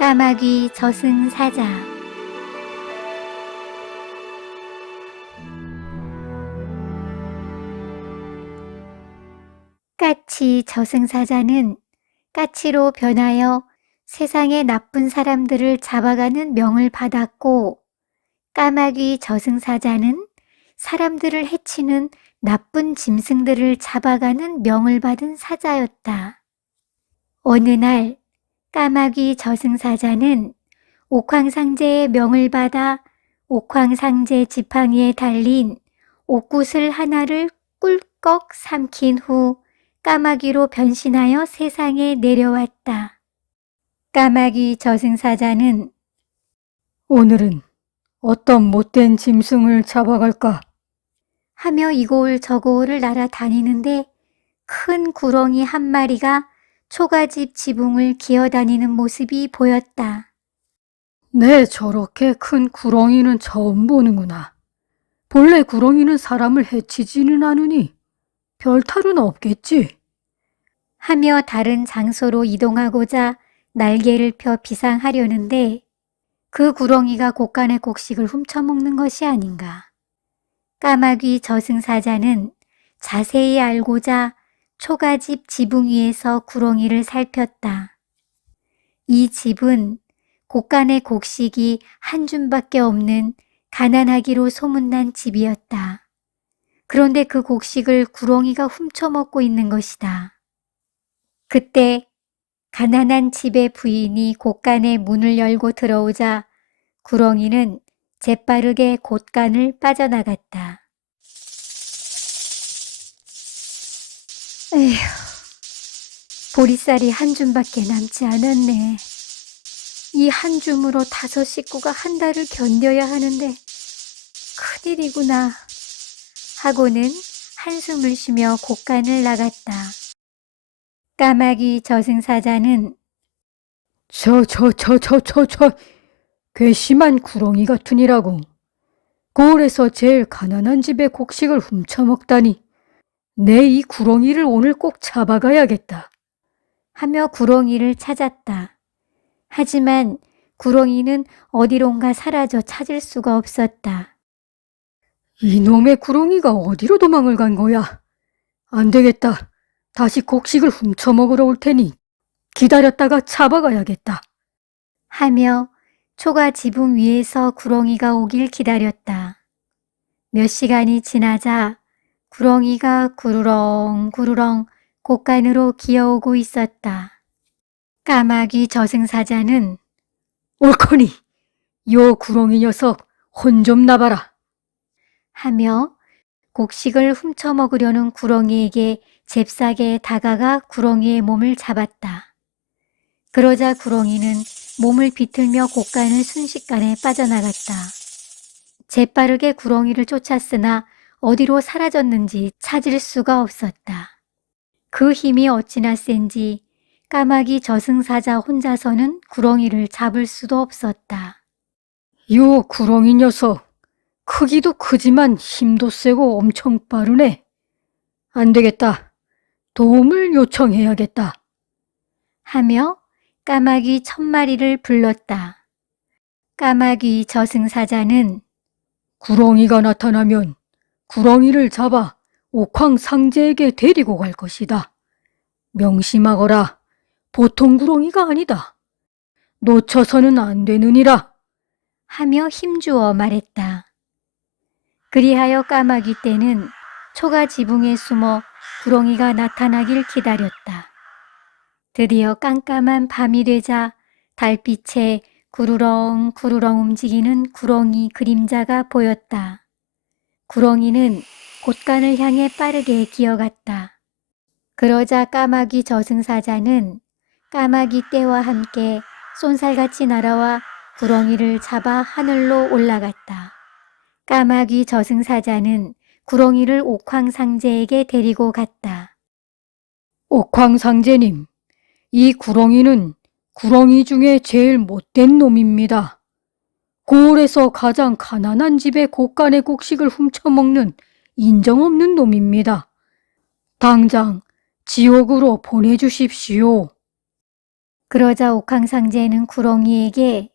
까마귀 저승사자. 까치 저승사자는 까치로 변하여 세상의 나쁜 사람들을 잡아가는 명을 받았고, 까마귀 저승사자는 사람들을 해치는 나쁜 짐승들을 잡아가는 명을 받은 사자였다. 어느 날 까마귀 저승사자는 옥황상제의 명을 받아 옥황상제 지팡이에 달린 옥구슬 하나를 꿀꺽 삼킨 후 까마귀로 변신하여 세상에 내려왔다. 까마귀 저승사자는 오늘은 어떤 못된 짐승을 잡아갈까? 하며 이곳 저곳을 날아다니는데 큰 구렁이 한 마리가 초가집 지붕을 기어다니는 모습이 보였다. 네, 저렇게 큰 구렁이는 처음 보는구나. 본래 구렁이는 사람을 해치지는 않으니 별 탈은 없겠지. 하며 다른 장소로 이동하고자 날개를 펴 비상하려는데 그 구렁이가 곡간의 곡식을 훔쳐먹는 것이 아닌가. 까마귀 저승사자는 자세히 알고자 초가집 지붕 위에서 구렁이를 살폈다. 이 집은 곡간의 곡식이 한 줌밖에 없는 가난하기로 소문난 집이었다. 그런데 그 곡식을 구렁이가 훔쳐먹고 있는 것이다. 그때 가난한 집의 부인이 곡간의 문을 열고 들어오자 구렁이는 재빠르게 곳간을 빠져나갔다. 에휴, 보리쌀이 한 줌밖에 남지 않았네. 이 한 줌으로 5 식구가 한 달을 견뎌야 하는데 큰일이구나 하고는 한숨을 쉬며 곳간을 나갔다. 까마귀 저승사자는 괘씸한 구렁이 같으니라고. 고을에서 제일 가난한 집의 곡식을 훔쳐먹다니. 내 이 구렁이를 오늘 꼭 잡아가야겠다. 하며 구렁이를 찾았다. 하지만 구렁이는 어디론가 사라져 찾을 수가 없었다. 이놈의 구렁이가 어디로 도망을 간 거야? 안 되겠다. 다시 곡식을 훔쳐먹으러 올 테니 기다렸다가 잡아가야겠다. 하며 초가 지붕 위에서 구렁이가 오길 기다렸다. 몇 시간이 지나자 구렁이가 구르렁 구르렁 곳간으로 기어오고 있었다. 까마귀 저승사자는 옳거니, 요 구렁이 녀석 혼 좀 나봐라. 하며 곡식을 훔쳐먹으려는 구렁이에게 잽싸게 다가가 구렁이의 몸을 잡았다. 그러자 구렁이는 몸을 비틀며 곳간을 순식간에 빠져나갔다. 재빠르게 구렁이를 쫓았으나 어디로 사라졌는지 찾을 수가 없었다. 그 힘이 어찌나 센지 까마귀 저승사자 혼자서는 구렁이를 잡을 수도 없었다. 요 구렁이 녀석 크기도 크지만 힘도 세고 엄청 빠르네. 안 되겠다. 도움을 요청해야겠다. 하며 까마귀 1000마리를 불렀다. 까마귀 저승사자는 구렁이가 나타나면 구렁이를 잡아 옥황상제에게 데리고 갈 것이다. 명심하거라. 보통 구렁이가 아니다. 놓쳐서는 안 되느니라. 하며 힘주어 말했다. 그리하여 까마귀 떼는 초가 지붕에 숨어 구렁이가 나타나길 기다렸다. 드디어 깜깜한 밤이 되자 달빛에 구르렁 구르렁 움직이는 구렁이 그림자가 보였다. 구렁이는 곳간을 향해 빠르게 기어갔다. 그러자 까마귀 저승사자는 까마귀 떼와 함께 쏜살같이 날아와 구렁이를 잡아 하늘로 올라갔다. 까마귀 저승사자는 구렁이를 옥황상제에게 데리고 갔다. 옥황상제님, 이 구렁이는 구렁이 중에 제일 못된 놈입니다. 고을에서 가장 가난한 집의 곳간의 곡식을 훔쳐먹는 인정없는 놈입니다. 당장 지옥으로 보내주십시오. 그러자 옥황상제는 구렁이에게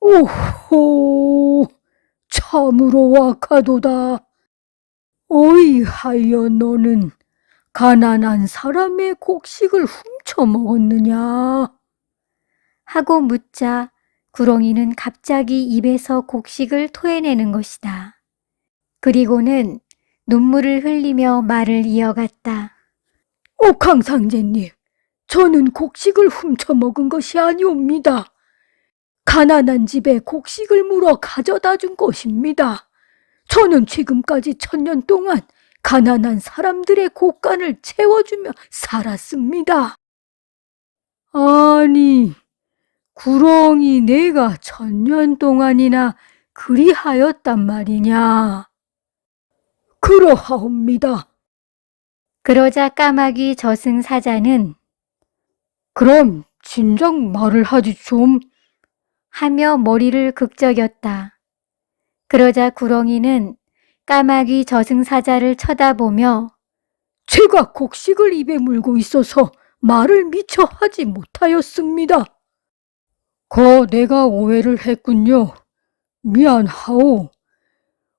오호, 참으로 악하도다. 어이하여 너는 가난한 사람의 곡식을 훔쳐 먹었느냐? 하고 묻자 구렁이는 갑자기 입에서 곡식을 토해내는 것이다. 그리고는 눈물을 흘리며 말을 이어갔다. 옥황상제님, 저는 곡식을 훔쳐 먹은 것이 아니옵니다. 가난한 집에 곡식을 물어 가져다 준 것입니다. 저는 지금까지 1000년 동안 가난한 사람들의 곡간을 채워주며 살았습니다. 아니, 구렁이 내가 1000년 동안이나 그리하였단 말이냐? 그러하옵니다. 그러자 까마귀 저승사자는 그럼 진작 말을 하지 좀. 하며 머리를 극적였다. 그러자 구렁이는 까마귀 저승사자를 쳐다보며 제가 곡식을 입에 물고 있어서 말을 미처 하지 못하였습니다. 내가 오해를 했군요. 미안하오.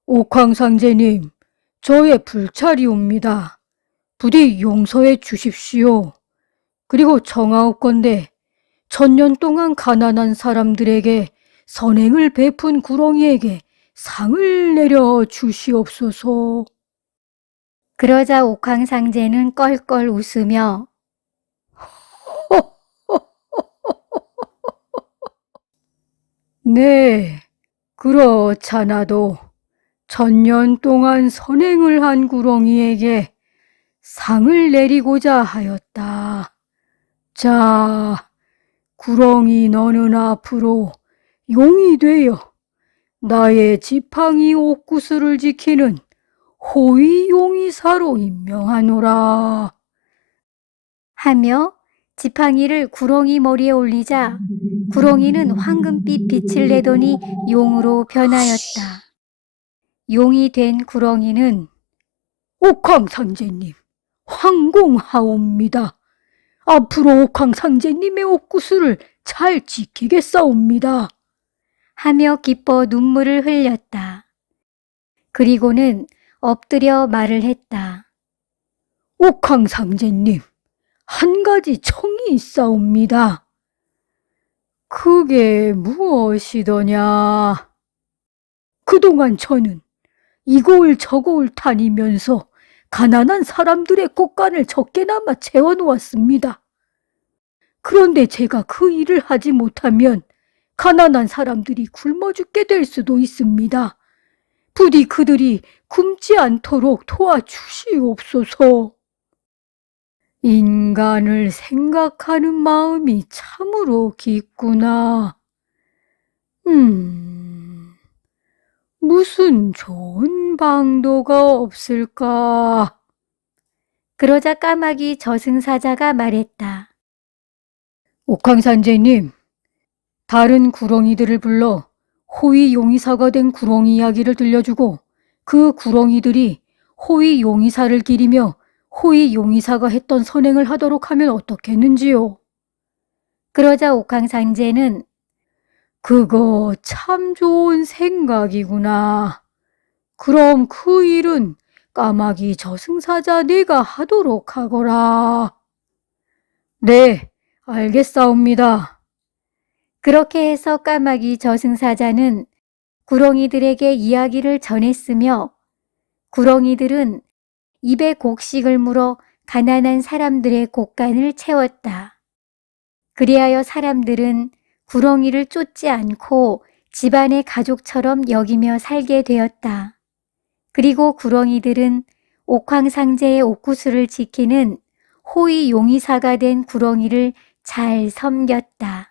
옥황상제님, 저의 불찰이옵니다. 부디 용서해 주십시오. 그리고 청하옵건대 1000년 동안 가난한 사람들에게 선행을 베푼 구렁이에게 상을 내려 주시옵소서. 그러자 옥황상제는 껄껄 웃으며 네, 그렇잖아도 1000년 동안 선행을 한 구렁이에게 상을 내리고자 하였다. 자, 구렁이 너는 앞으로 용이 되어 나의 지팡이 옥구슬을 지키는 호위 용의사로 임명하노라. 하며 지팡이를 구렁이 머리에 올리자 구렁이는 황금빛 빛을 내더니 용으로 변하였다. 용이 된 구렁이는 옥황상제님, 황공하옵니다. 앞으로 옥황상제님의 옥구슬을 잘 지키겠사옵니다. 하며 기뻐 눈물을 흘렸다. 그리고는 엎드려 말을 했다. 옥황상제님, 한 가지 청이 있사옵니다. 그게 무엇이더냐? 그동안 저는 이고을 저고을 다니면서 가난한 사람들의 곡간을 적게나마 채워놓았습니다. 그런데 제가 그 일을 하지 못하면 가난한 사람들이 굶어 죽게 될 수도 있습니다. 부디 그들이 굶지 않도록 도와주시옵소서. 인간을 생각하는 마음이 참으로 깊구나. 무슨 좋은 방도가 없을까? 그러자 까마귀 저승사자가 말했다. 옥황상제님, 다른 구렁이들을 불러 호위 용의사가 된 구렁이 이야기를 들려주고 그 구렁이들이 호위 용의사를 기리며 호위 용의사가 했던 선행을 하도록 하면 어떻겠는지요? 그러자 옥황상제는 그거 참 좋은 생각이구나. 그럼 그 일은 까마귀 저승사자 네가 하도록 하거라. 네, 알겠사옵니다. 그렇게 해서 까마귀 저승사자는 구렁이들에게 이야기를 전했으며 구렁이들은 입에 곡식을 물어 가난한 사람들의 곡간을 채웠다. 그리하여 사람들은 구렁이를 쫓지 않고 집안의 가족처럼 여기며 살게 되었다. 그리고 구렁이들은 옥황상제의 옥구슬을 지키는 호위 용의사가 된 구렁이를 잘 섬겼다.